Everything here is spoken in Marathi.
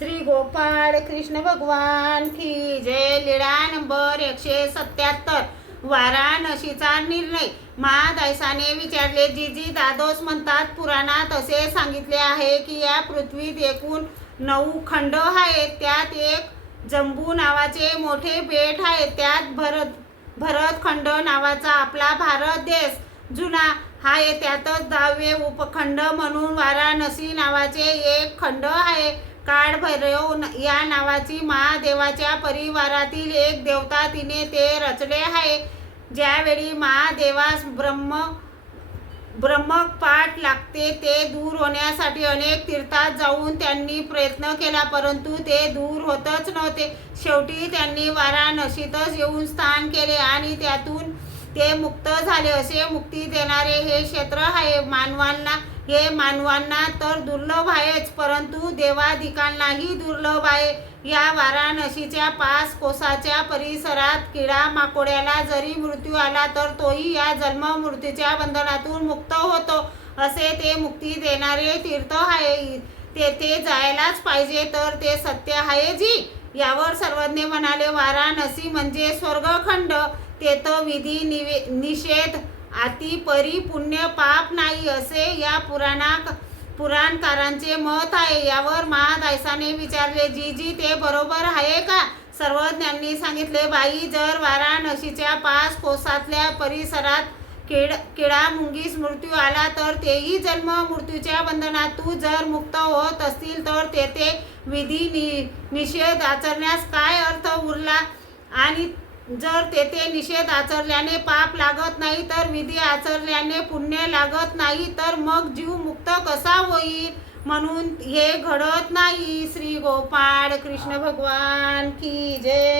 श्री गोपाळ कृष्ण भगवान की जय। लीळा नंबर 177। वाराणसीचा निर्णय। महादायसाने विचारले, जीजी दादोस म्हणतात, पुराणात असे सांगितले आहे की या पृथ्वीत एकूण 9 खंड आहेत, त्यात एक जम्बू नावाचे मोठे बेट आहे, त्यात भरतखंड नावाचा आपला भारत देश जुना आहे, त्यातच 10वे उपखंड म्हणून वाराणसी नावाचे एक खंड आहे। काळभैरव या नावाची महादेवाच्या परिवारातील एक देवता, तिने ते रचले आहे। ज्यावेळी महादेवास ब्रह्मपाठ लागते ते दूर होण्यासाठी अनेक तीर्थात जाऊन त्यांनी प्रयत्न केला, परंतु ते दूर होतच नव्हते। शेवटी त्यांनी वाराणसीतच येऊन स्थान केले आणि त्यातून ते मुक्त झाले। असे मुक्ती देणारे हे क्षेत्र आहे। मानवांना तर दुर्लभ आहेच, परंतु देवाधिकांनाही दुर्लभ आहे। या वाराणसीच्या 5 कोसाच्या परिसरात किडा माकोड्याला जरी मृत्यू आला तर तोही या जन्म मृत्यूच्या बंधनातून मुक्त होतो। असे ते मुक्ती देणारे तीर्थ आहे, तेथे जायलाच पाहिजे, तर ते सत्य आहे जी। यावर सर्वज्ञ म्हणाले, वाराणसी म्हणजे स्वर्गखंड, तेथे विधी निषेध अति परी पुण्य पाप नाही, असे या पुराणकारांचे मत आहे। यावर महादायसाने विचारले, जीजी ते बरोबर आहे का? सर्वज्ञांनी सांगितले, बाई, जर वाराणसीच्या 5 कोसातल्या परिसरात किडा मुंगीस मृत्यू आला तर तेही जन्म मृत्यूच्या बंधनातून जर मुक्त होत असतील तर तेथे विधी निषेध आचरण्यास काय अर्थ उरला? आणि जर तेथे निषेध आचरल्याने पाप लागत नाही तर विधी आचरल्याने पुण्य लागत नाही, तर मग जीव मुक्त कसा होईल? म्हणून हे घडत नाही। श्री गोपाळ कृष्ण भगवान की जय।